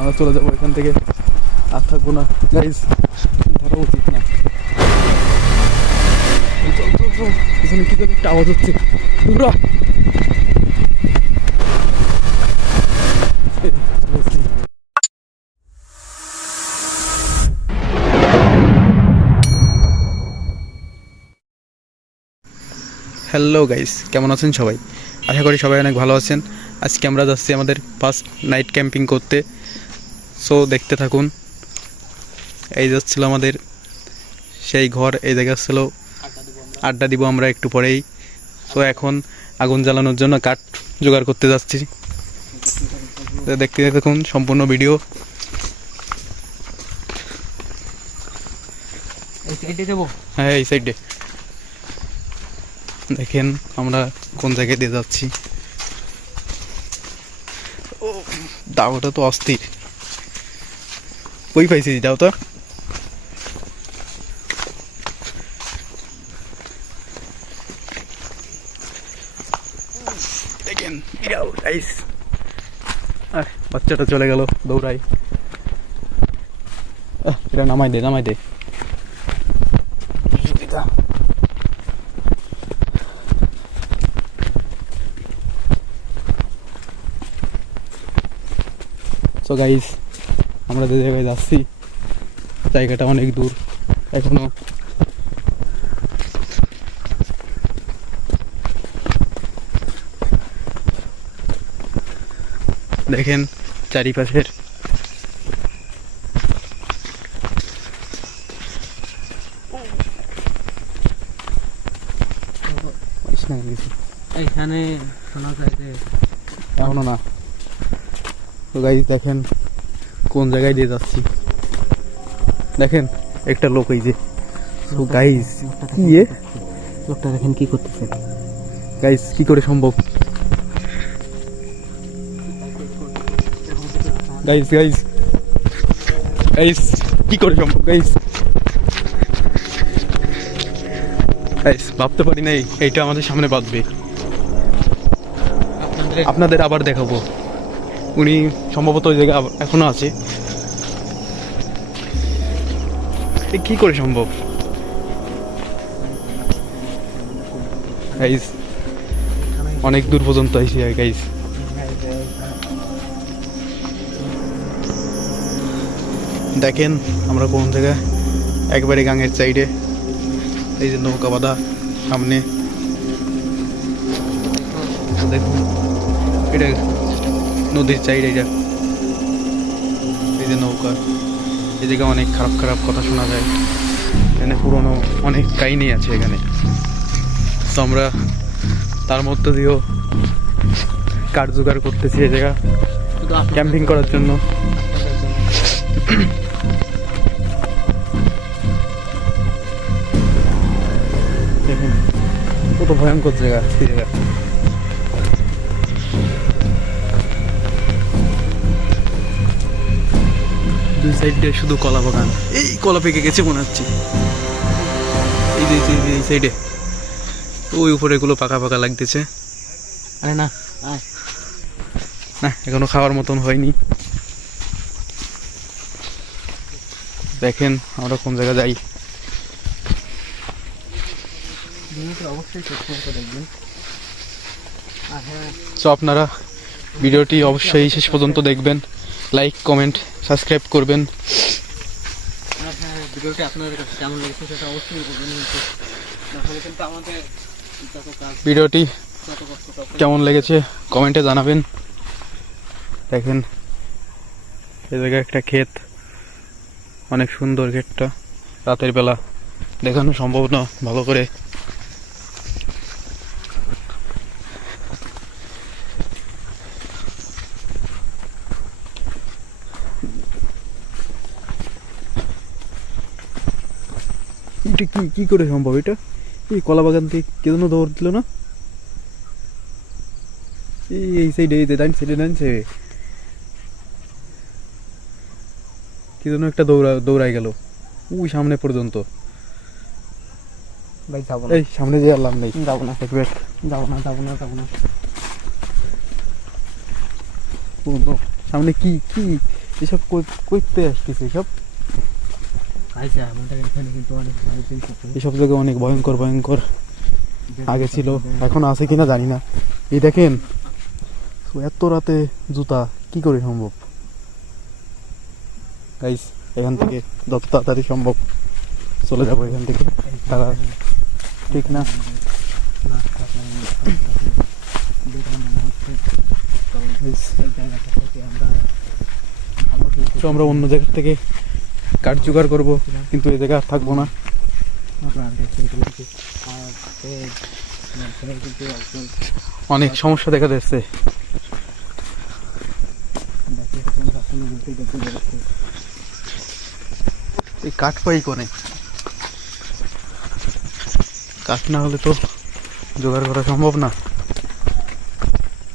আমরা চলে যাবো এখান থেকে, আর থাকবো না গাইজ, ধরা উচিত না। পিছনে কি করে একটা আওয়াজ হচ্ছে, পুরা হ্যালো গাইস, কেমন আছেন সবাই? আশা করি সবাই অনেক ভালো আছেন। আজকে আমরা যাচ্ছি আমাদের ফার্স্ট নাইট ক্যাম্পিং করতে, সো দেখতে থাকুন। এই যাচ্ছিল আমাদের সেই ঘর, এই জায়গা ছিল আড্ডা দিব আমরা একটু পরেই। সো এখন আগুন জ্বালানোর জন্য কাঠ জোগাড় করতে যাচ্ছি, দেখতে থাকুন সম্পূর্ণ ভিডিও। হ্যাঁ, এই সাইডে দেখেন আমরা কোন জায়গায় দিয়ে যাচ্ছি। ও দাওটা তো অস্থির, কই পাইছি দাও তো। দেখেন বাচ্চাটা চলে গেল দৌড়াই। এটা নামাই দে, নামাই দে। সো গাইস, আমরা যে জায়গায় যাচ্ছি জায়গাটা অনেক দূর এখনো। দেখেন চারিপাশের এইখানে শোনা যায় যে এখনো না। তো গাইস দেখেন কোন জায়গায় দিয়ে যাচ্ছি, দেখেন একটা লোক, এই যে গাইস কি লোকটা দেখেন কি করতেছে। গাইস কি করে সম্ভব? গাইস গাইস গাইস কি করে সম্ভব? গাইস গাইস ভাবতে পারি নাই এইটা আমাদের সামনে বাঁধবে। আপনাদের আবার দেখাবো, উনি সম্ভবত ওই জায়গায় এখনো আছে। কি করে সম্ভব? গাইস অনেক দূর পর্যন্ত আইছি গাইস। দেখেন আমরা কোন জায়গায়, একবারে গাঙের সাইডে। এই যে নৌকা বাঁধা সামনে, দেখুন এটা নদীর সাইড। এটা এই যে নৌকা, এই জায়গায় অনেক খারাপ খারাপ কথা শোনা যায়, এখানে পুরনো অনেক কাহিনী আছে এখানে। তো আমরা তার মধ্যে দিয়েও কাঠ জোগাড় করতেছি এই জায়গা ক্যাম্পিং করার জন্য। দেখুন কত ভয়ঙ্কর জায়গা এই জায়গা। দুই সাইড দিয়ে শুধু কলা বাগান, এই কলা পেকে গেছে মনে হচ্ছে। এই যে এই সাইডে ওই উপরে এগুলো পাকা পাকা লাগতেছে। আরে না না, এখনো খাওয়ার মতন হয়নি। দেখেন আমরা কোন জায়গা যাই। অবশ্যই দেখবেন। তো আপনারা ভিডিওটি অবশ্যই শেষ পর্যন্ত দেখবেন, লাইক কমেন্ট সাবস্ক্রাইব করবেন। ভিডিওটি আপনাদের কাছে কেমন লেগেছে সেটা অবশ্যই বলবেন। কিন্তু আমাদের ভিডিওটি কেমন লেগেছে কমেন্টে জানাবেন। দেখেন এই জায়গায় একটা ক্ষেত, অনেক সুন্দর ক্ষেতটা, রাতের বেলা দেখানো সম্ভব না ভালো করে। এটা কি করে সম্ভব? এটা এই কলা বাগান থেকে কে যেন দৌড় দিল না? এই সাইডে ডানছে কি যেন একটা দৌড়াই গেল ওই সামনে পর্যন্ত। ভাই যাবো না, এই সামনে যে আলাম নেই, যাবো না, যাবো না। সামনে কি এসব কইতে আসতেছে এসব আচ্ছা আমাদের এখানে কিন্তু অনেক ভয় পেয়েছে এসব জায়গায় অনেক ভয়ঙ্কর ভয়ঙ্কর আগে ছিল, এখন আছে কিনা জানি না। এই দেখেন তো এত রাতে জুতা কি করে সম্ভব গাইস। এখান থেকে যত তাড়াতাড়ি সম্ভব চলে যাবো এখান থেকে, তারা ঠিক না। Guys, তো আমরা অন্য জায়গা থেকে কাঠ জোগাড় করবো, কিন্তু এই জায়গায় আর থাকবো না। অনেক সমস্যা দেখা যাচ্ছে। এই কাঠ পাই কোনে, কাঠ না হলে তো জোগাড় করা সম্ভব না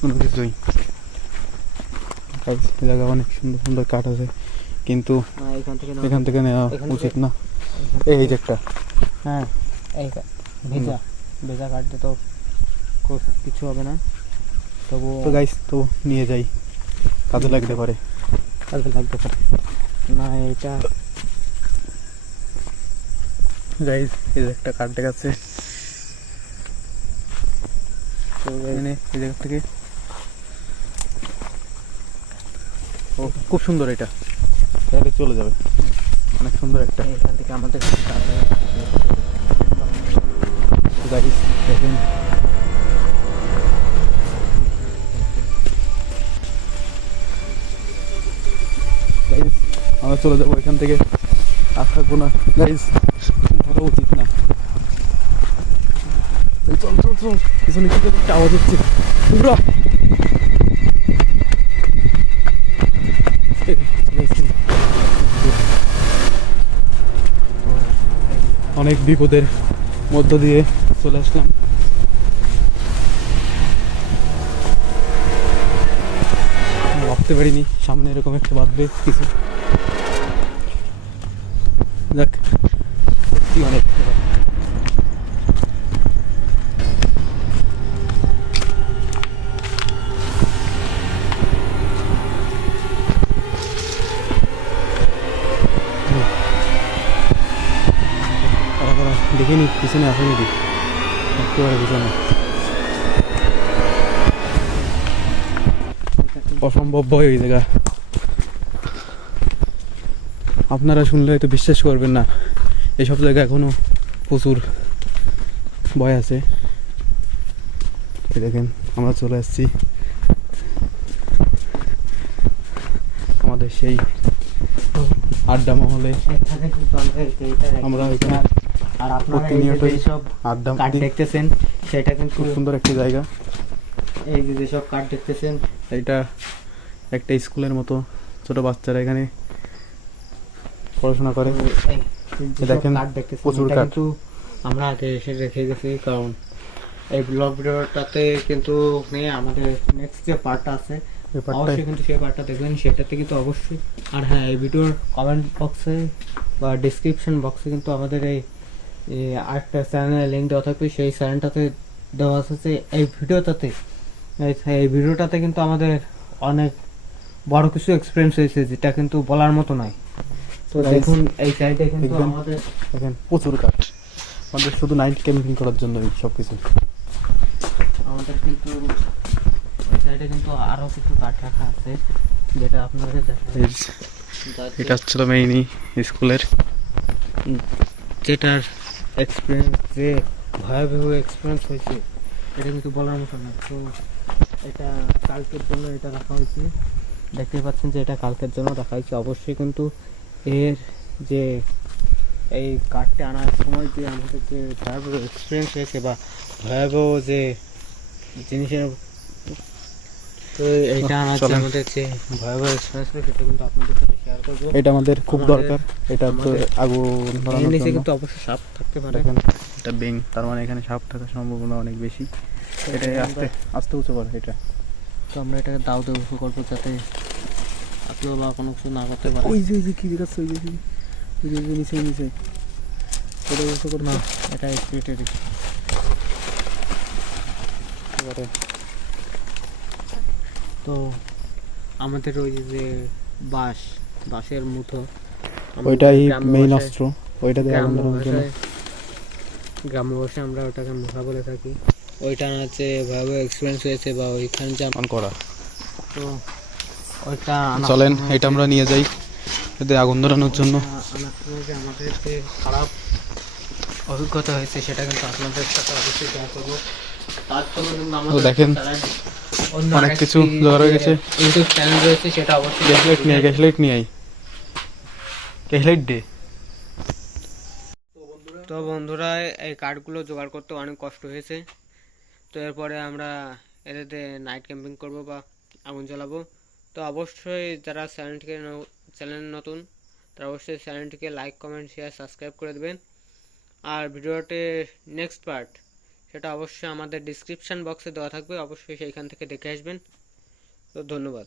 কোনো কিছুই। এই জায়গা অনেক সুন্দর সুন্দর কাঠ আছে, কিন্তু এখান থেকে নেওয়া উচিত না। এই যে একটা হ্যাঁ এই ভেজা ভেজা কাটতে তো কিছু হবে না, তবু তো গাইস তো নিয়ে যাই, কাজে লাগতে পারে। কাজে লাগতে পারে না এটা। গাইস এই যে একটা কাঠ দেখাচ্ছে, তো এখানে এই জায়গা থেকে ও খুব সুন্দর, এটা তাহলে চলে যাবে, অনেক সুন্দর একটা। এখান থেকে আমাদের গাইস দেখেন গাইস আমরা চলে যাবো এখান থেকে, আর থাকবো না গাইস, থাকা উচিত না। এই চল চল চল, পিছনে কি একটা আওয়াজ হচ্ছে, পুরা অনেক বিপদের মধ্য দিয়ে চলে আসলাম। ভাবতে পারিনি সামনে এরকম একটা বাঁধবে কিছু। যাক সত্যি অনেক দেখিনি পিছনে আসে নাকি, একেবারে পিছনে অসম্ভব ভয় ওই জায়গা। আপনারা শুনলে হয়তো বিশ্বাস করবেন না, এইসব জায়গা এখনো প্রচুর ভয় আছে। এই দেখেন আমরা চলে আসছি আমাদের সেই আড্ডা মহলে। আমরা এখানে আর আপনারা প্রতিনিয়ত এইসব আড্ডা কাঠ দিই। দেখতেছেন সেটা কিন্তু খুব সুন্দর একটি জায়গা। এই যে যেসব কাঠ দেখতেছেন এটা একটা স্কুলের মতো, ছোট বাচ্চারা এখানে পড়াশোনা করে। এই যেসব দেখেন কাঠ দেখতেছেন প্রচুর এটা কাঠ। কিন্তু আমরা আগে এসে রেখে গেছি, কারণ এই ব্লগ ভিডিওটাতে কিন্তু নিয়ে আমাদের নেক্সট যে পার্টটা আছে ব্যাপারটাই অবশ্যই কিন্তু সেই পার্টটা দেখবেন, সেটাতে কিন্তু অবশ্যই। আর হ্যাঁ এই ভিডিওর কমেন্ট বক্সে বা ডিসক্রিপশন বক্সে কিন্তু আমাদের এই আরেকটা চ্যানেলের লিঙ্ক দেওয়া থাকবে, সেই চ্যানেলটাতে দেওয়া আছে যে এই ভিডিওটাতে কিন্তু আমাদের অনেক বড় কিছু এক্সপিরিয়েন্স হয়েছে, যেটা কিন্তু বলার মতো নয়। তো Guys, দেখুন এই সাইডে কিন্তু দেখবেন। আমাদের দেখেন প্রচুর কাঠ, আমাদের শুধু নাইট ক্যাম্পিং করার জন্য এই সব কিছু। কিন্তু এই সাইডে কিন্তু আরো কিছু কাঠ রাখা আছে, যেটা আপনাদের দেখা এটা হচ্ছিল মেইনই স্কুলের, যেটার এক্সপিরিয়েন্স যে ভয়াবহ এক্সপিরিয়েন্স হয়েছে এটা কিন্তু বলার মতো না। তো এটা কালকের জন্য এটা রাখা হয়েছে, দেখতে পাচ্ছেন যে এটা কালকের জন্য রাখা হয়েছে। অবশ্যই কিন্তু এর যে এই কার্ডটা আনার সময় যে আমাদের যে ভয়াবহ এক্সপিরিয়েন্স হয়েছে বা ভয়াবহ যে জিনিসের, তো এইটা আনার যে চলেন। আমাদের যে ভয়াবহ এক্সপিরিয়েন্স হয়েছে সেটা কিন্তু আপনাদের সাথে শেয়ার করবো। এটা আমাদের খুব আমাদের- দরকার। এটা তো আমাদের- আগুন এর ধরানোর নিচে জন্য। কিন্তু অবশ্যই সাপ থাকতে পারে। দেখেন এটা বেং, তার মানে এখানে সাপ থাকার সম্ভাবনা অনেক বেশি। এটা আস্তে আস্তে উঁচু করে এটা। তো আমরা এটাকে দাও দিয়ে উঁচু করবো, যাতে আপনি বা কোনো কিছু না করতে পারে। ওই যে কি দেখাচ্ছে, ওই যে নিচে নিচে এটা উঁচু করে না, এটা স্পিরিটেরই। পারে। তো আমাদের ওই যে বাঁশের মুঠো। আমাদের ওইটাই গ্রাম্য মেইন ভাষায়- অস্ত্র, ওইটা দিয়ে আগুন গ্রাম্য ধরানোর জন্য। ভাষায় গ্রাম্য ভাষায় আমরা ওটাকে মুঠা বলে থাকি। ওইটা হচ্ছে ভয়াবহ এক্সপিরিয়েন্স হয়েছে বা ওইখানে যে অন করা। তো ওইটা চলেন এটা আমরা নিয়ে যাই যদি আগুন ধরানোর জন্য। আনার সময় যে আমাদের যে খারাপ অভিজ্ঞতা হয়েছে সেটা কিন্তু আপনাদের সাথে অবশ্যই শেয়ার করবো। তার জন্য কিন্তু আমাদের দেখেন, অন্য অনেক আরেকটি কিছু জোগাড় হয়ে গেছে। ইউটিউব চ্যানেল রয়েছে, সেটা অবশ্যই গ্যাসলাইট নিয়ে গ্যাসলাইট নিয়ে আই, গ্যাসলাইট দে। তো বন্ধুরা, এই কাঠগুলো জোগাড় করতে অনেক কষ্ট হয়েছে। তো এরপরে আমরা এটাতে নাইট ক্যাম্পিং করব বা আগুন জ্বালাবো। তো অবশ্যই যারা চ্যানেল নতুন তারা অবশ্যই চ্যানেলটিকে লাইক, কমেন্ট, শেয়ার, সাবস্ক্রাইব করে দেবেন। আর ভিডিওতে নেক্সট পার্ট সেটা অবশ্যই আমাদের ডিসক্রিপশান বক্সে দেওয়া থাকবে, অবশ্যই সেইখান থেকে দেখে আসবেন। তো ধন্যবাদ।